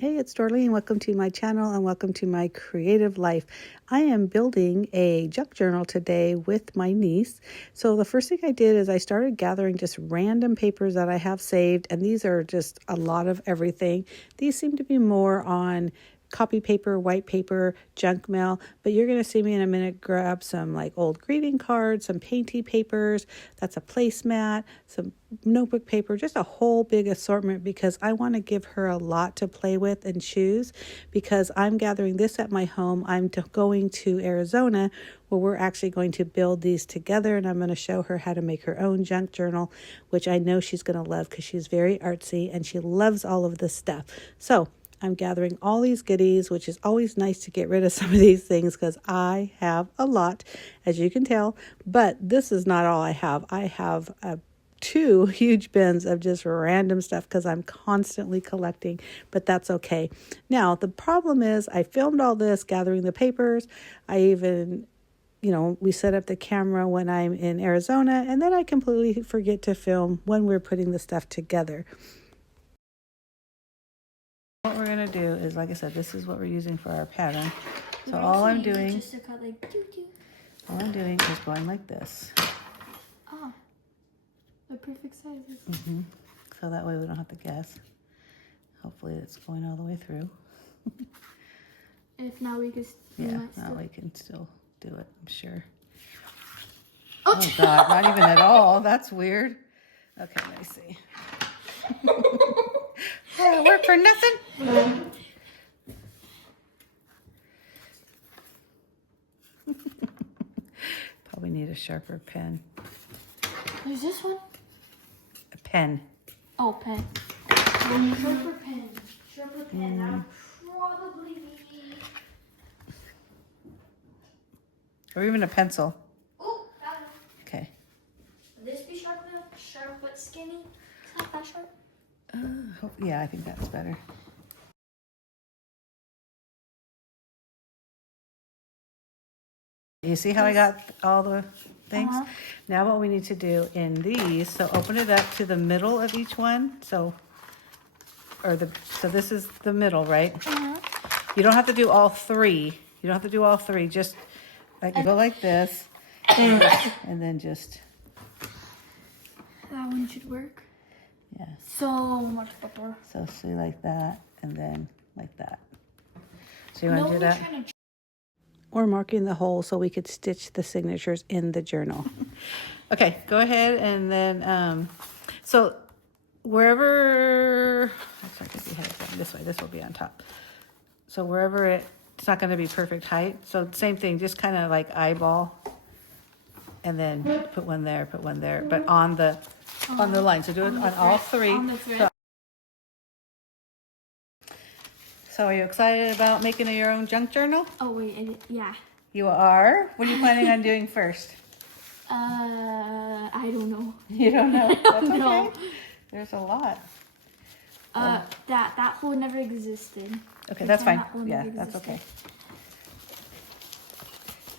Hey, it's Dorleen. Welcome to my channel and welcome to my creative life. I am building a junk journal today with my niece. So the first thing I did is I started gathering just random papers that I have saved, and these are just a lot of everything. These seem to be more on copy paper, white paper, junk mail, but you're going to see me in a minute grab some like old greeting cards, some painty papers, that's a placemat, some notebook paper, just a whole big assortment because I want to give her a lot to play with and choose because I'm gathering this at my home. I'm going to Arizona where we're actually going to build these together, and I'm going to show her how to make her own junk journal, which I know she's going to love because she's very artsy and she loves all of this stuff. So I'm gathering all these goodies, which is always nice to get rid of some of these things because I have a lot, as you can tell. But this is not all I have. I have two huge bins of just random stuff because I'm constantly collecting, but that's okay. Now, the problem is I filmed all this, gathering the papers. I even, we set up the camera when I'm in Arizona, and then I completely forget to film when we're putting the stuff together. What we're going to do is, like I said, this is what we're using for our pattern. So all I'm doing is going like this. Oh, the perfect sizes. So that way we don't have to guess. Hopefully it's going all the way through. If not, we could. Yeah, now we can still do it, I'm sure. Oh God, not even at all. That's weird. Okay, let me see. Work for nothing. Probably need a sharper pen. There's this one. A pen. Oh, pen. Sharper pen. Sharper pen. That would probably be. Or even a pencil. Oh, that one. Okay. Would this be sharp enough? Sharp but skinny? It's not that sharp. Yeah, I think that's better. You see how I got all the things? Now what we need to do in these, so open it up to the middle of each one. So this is the middle, right? You don't have to do all three. You don't have to do all three. Just like go like this, and then just. That one should work. Yes. So much better. So see like that, and then like that. So you want to do that? Or marking the hole so we could stitch the signatures in the journal. Okay, go ahead and then, so wherever, actually I could be headed this way, this will be on top. So wherever it's not going to be perfect height. So same thing, just kind of like eyeball and then put one there, but on the line. So do it on all three. So are you excited about making your own junk journal? Oh, wait, yeah. You are? What are you planning on doing first? I don't know. You don't know? That's okay. No. There's a lot. That hole never existed. Okay, that's fine. Yeah, that's okay.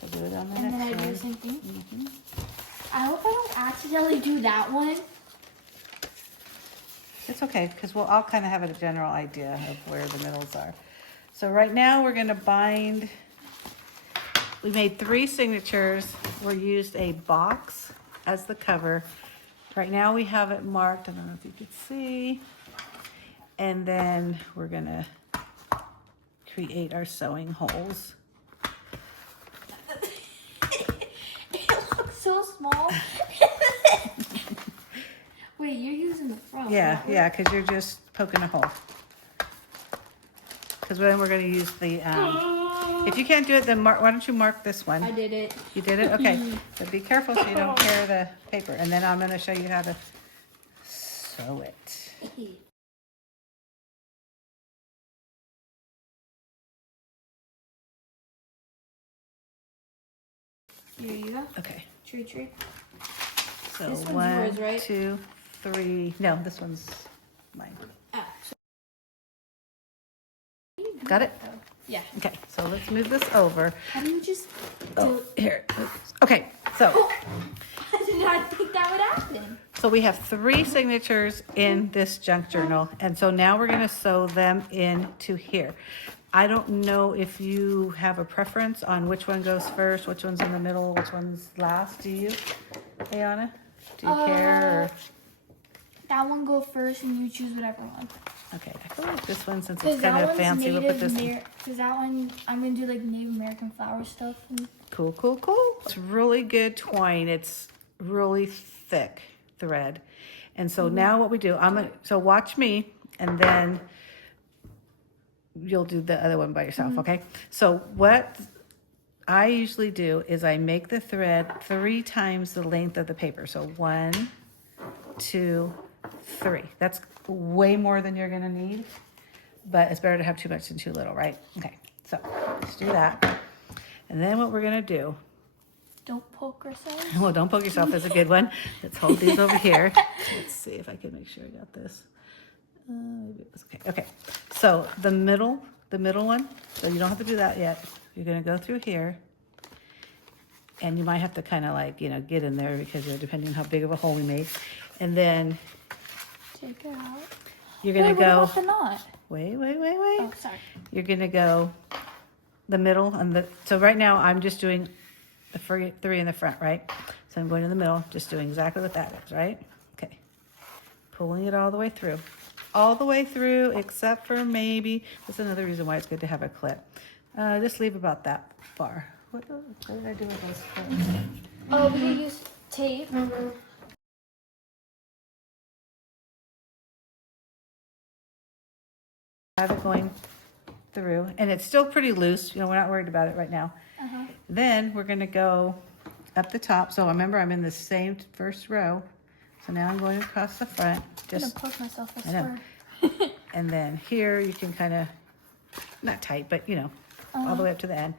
So do it on the next one. And then I do the same thing. I hope I don't accidentally do that one. It's okay, because I'll kind of have a general idea of where the middles are. So right now we're going to bind. We made 3 signatures. We used a box as the cover. Right now we have it marked. I don't know if you can see. And then we're going to create our sewing holes. It looks so small. Wait, you're using the front. Yeah, because you're just poking a hole. Because then we're going to use the, if you can't do it, then why don't you mark this one? I did it. You did it? Okay. But be careful so you don't tear the paper. And then I'm going to show you how to sew it. Here you go. Okay. Tree. So This one's 1, yours, right? 2, 3. No, this one's mine. Ah, Got it? Yeah. Okay, so let's move this over. How do you just Oh, here. Okay, so I did not think that would happen. we have 3 signatures in this junk journal, and so now we're gonna sew them into here. I don't know if you have a preference on which one goes first, which one's in the middle, which one's last. Do you, Aiyana? Do you care? Or? That one go first, and you choose whatever one. Okay, I feel like this one, since Because it's that kind of one's fancy, we'll put Native this. Because that one, I'm gonna do like Native American flower stuff. And Cool, cool, cool. It's really good twine. It's really thick thread. And so now what we do, so watch me, and then you'll do the other one by yourself, okay? So what I usually do is I make the thread 3 times the length of the paper. So 1, 2, 3. That's way more than you're gonna need, but it's better to have too much than too little, right? Okay, so let's do that. And then what we're gonna do, don't poke ourselves. well, don't poke yourself is a good one. Let's hold these over here. Let's see if I can make sure I got this. Maybe it was okay. Okay, so the middle one, so you don't have to do that yet. You're gonna go through here, and you might have to kind of like, get in there because depending on how big of a hole we make. And then Take it out. you're gonna Wait, go, what about the knot? wait. Oh, sorry. You're gonna go the middle and so right now I'm just doing the 3 in the front, right? So I'm going to the middle, just doing exactly what that is, right? Okay. Pulling it all the way through. All the way through, except for maybe, that's another reason why it's good to have a clip. Just leave about that far. What did I do with those clips? Oh, we can use tape. Have it going through, and it's still pretty loose. We're not worried about it right now. Then we're gonna go up the top. So remember, I'm in the same first row. So now I'm going across the front. I'm gonna poke myself, I I know. swear. And then here you can kind of, not tight, but all the way up to the end.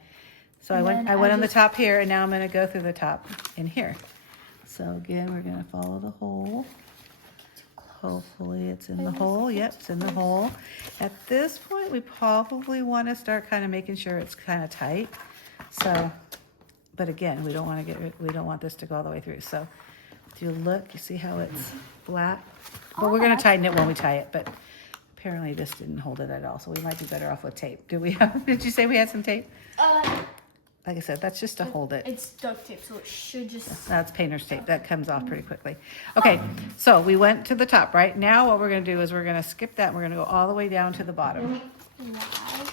So I went on the top here, and now I'm gonna go through the top in here. So again, we're gonna follow the hole. Hopefully it's in the hole. Yep, it's in the hole. At this point, we probably want to start kind of making sure it's kind of tight. So, but again, we don't want this to go all the way through. So if you look, you see how it's flat? But we're going to tighten it when we tie it, but apparently this didn't hold it at all. So we might be better off with tape. Did you say we had some tape? Like I said, that's just to hold it. It's duct tape, so it should just... That's painter's tape. That comes off pretty quickly. Okay, so we went to the top, right? Now what we're going to do is we're going to skip that. And we're going to go all the way down to the bottom. Why?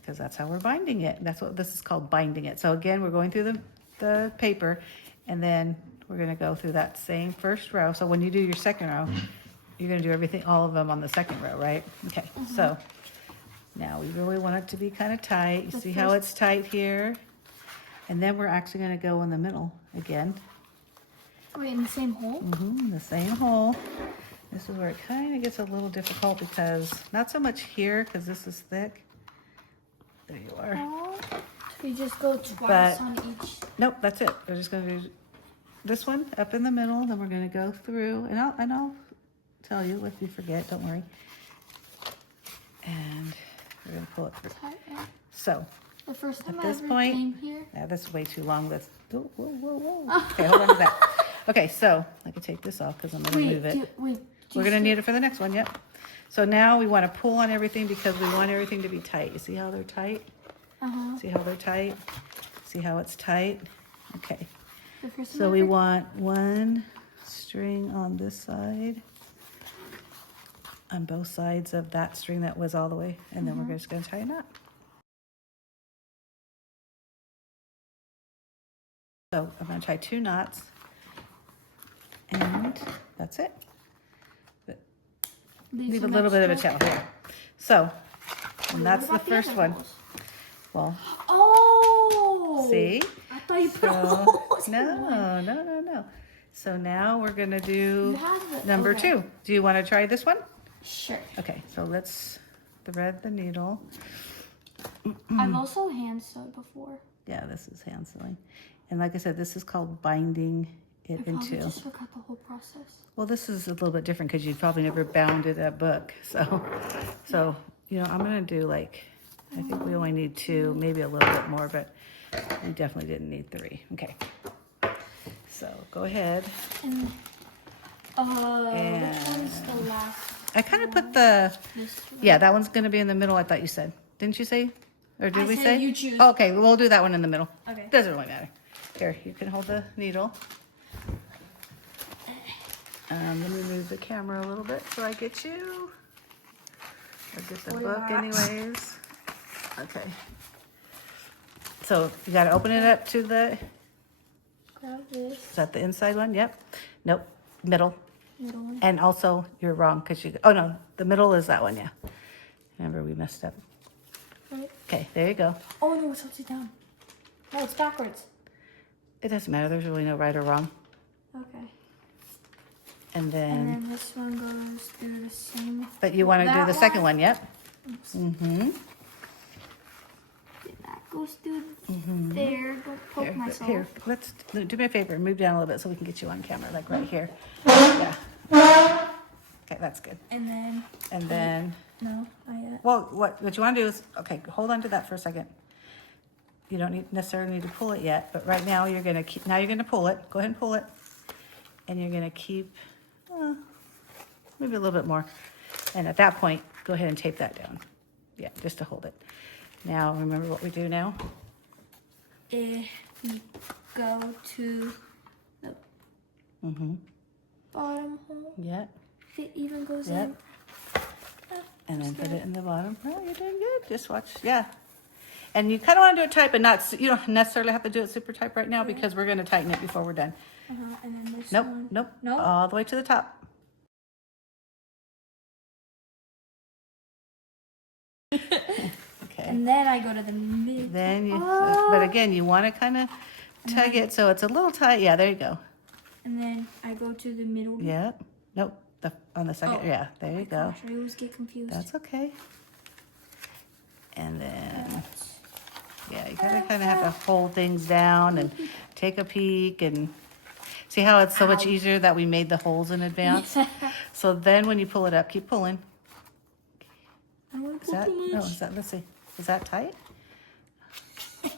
Because that's how we're binding it. That's what this is called, binding it. So again, we're going through the paper, and then we're going to go through that same first row. So when you do your second row, you're going to do everything, all of them on the second row, right? Okay, so now we really want it to be kind of tight. You see how it's tight here? And then we're actually going to go in the middle again. Wait, in the same hole? In the same hole. This is where it kind of gets a little difficult because not so much here because this is thick. There you are. Oh, so you just go twice on each. Nope, that's it. We're just going to do this one up in the middle. Then we're going to go through, and I'll tell you if you forget. Don't worry. And we're going to pull it through. So The first time at I this ever point, came here. yeah, this is way too long. Let's whoa. Okay, hold on to that. Okay, so I can take this off because I'm going to move it. We're going to need it for the next one. Yep. So now we want to pull on everything because we want everything to be tight. You see how they're tight? See how they're tight? See how it's tight? Okay. So we want one string on this side, on both sides of that string that was all the way, and then we're just going to tie a knot. So I'm going to tie 2 knots, and that's it. But leave a little bit of a tail here. So, and that's the first one. Well, oh, see? I thought you put holes. No. So now we're going to do number 2. Do you want to try this one? Sure. Okay, so let's thread the needle. I've also hand sewed before. Yeah, this is hand sewing. And like I said, this is called binding it I into. just forgot the whole process. Well, this is a little bit different because you've probably never bounded a book. So I'm going to do like I think we only need 2, maybe a little bit more, but we definitely didn't need 3. Okay. So go ahead. And which one's the last? I kind of put the, This one? yeah, that one's going to be in the middle, I thought you said. Didn't you say? Or did I we said say? you choose. Oh, okay, we'll do that one in the middle. Okay. Doesn't really matter. Here, you can hold the needle. Let me move the camera a little bit so I get you. Or get the book anyways. Okay. So you got to open it up to the, Grab this. is that the inside one? Yep. Nope. Middle. Middle one. And also you're wrong because you, oh no, the middle is that one, yeah. Remember we messed up. Right. Okay, there you go. Oh no, it's upside down. No, it's backwards. It doesn't matter. There's really no right or wrong. Okay. And And then, then this one goes through the same. but you want to do that the second one, yep. Mm-hmm. That goes through there. Don't poke myself. Here, let's, do me a favor, move down a little bit so we can get you on camera, like right here. Yeah. Okay, that's good. And then. And then, No, not yet. well, what you want to do is, okay, hold on to that for a second. You don't necessarily need to pull it yet, but right now you're going to keep, now you're going to pull it. Go ahead and pull it. And you're going to keep, maybe a little bit more. And at that point, go ahead and tape that down. Yeah, just to hold it. Now, remember what we do now? If we go to the bottom hole, Yeah. it even goes Yep. in. And then put it in the bottom. Oh, you're doing good. Just watch. Yeah. And you kind of want to do it tight, but not, you don't necessarily have to do it super tight right now because we're going to tighten it before we're done. And then this Nope, one. nope. No? All the way to the top. Okay. And then I go to the mid. Then you, but again, you want to kind of tug it so it's a little tight. Yeah, there you go. And then I go to the middle. Yeah. Nope. On the second. Oh. Yeah, there you go. Gosh, I always get confused. That's okay. And then, yeah, you gotta kind of have to hold things down and take a peek and see how it's so much easier that we made the holes in advance. So then when you pull it up, keep pulling. I don't want Is to pull that, too no, much. is that, let's see, is that tight?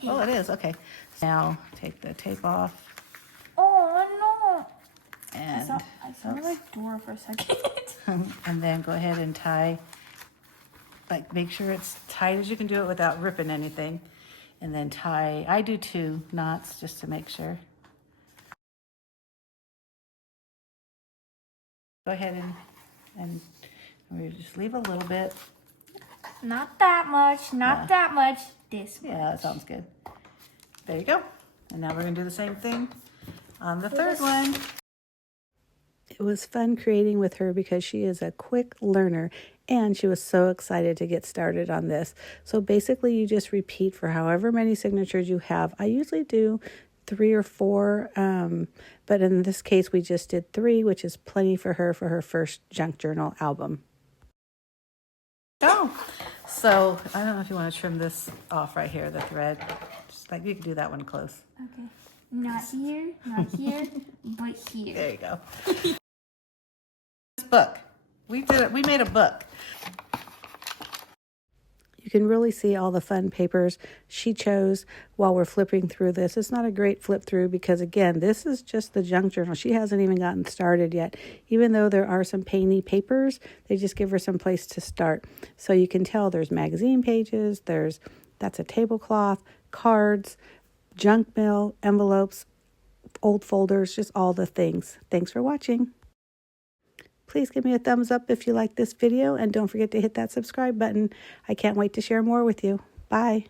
Oh, it is, okay. Now take the tape off Oh no! I and, saw like door for a second. and then go ahead and tie, like make sure it's tight as you can do it without ripping anything. And then tie, I do 2 knots just to make sure. Go ahead and we just leave a little bit. Not that much. Not that much. This much. Yeah, that sounds good. There you go. And now we're gonna do the same thing on the third one. It was fun creating with her because she is a quick learner and she was so excited to get started on this. So basically you just repeat for however many signatures you have. I usually do 3 or 4, but in this case we just did 3, which is plenty for her first junk journal album. Oh, so I don't know if you want to trim this off right here, the thread. Just like you can do that one close. Okay. Not here, but here. There you go. This book. We did it. We made a book. You can really see all the fun papers she chose while we're flipping through this. It's not a great flip through because, again, this is just the junk journal. She hasn't even gotten started yet. Even though there are some painty papers, they just give her some place to start. So you can tell there's magazine pages, that's a tablecloth, cards, junk mail, envelopes, old folders, just all the things. Thanks for watching. Please give me a thumbs up if you like this video and don't forget to hit that subscribe button. I can't wait to share more with you. Bye.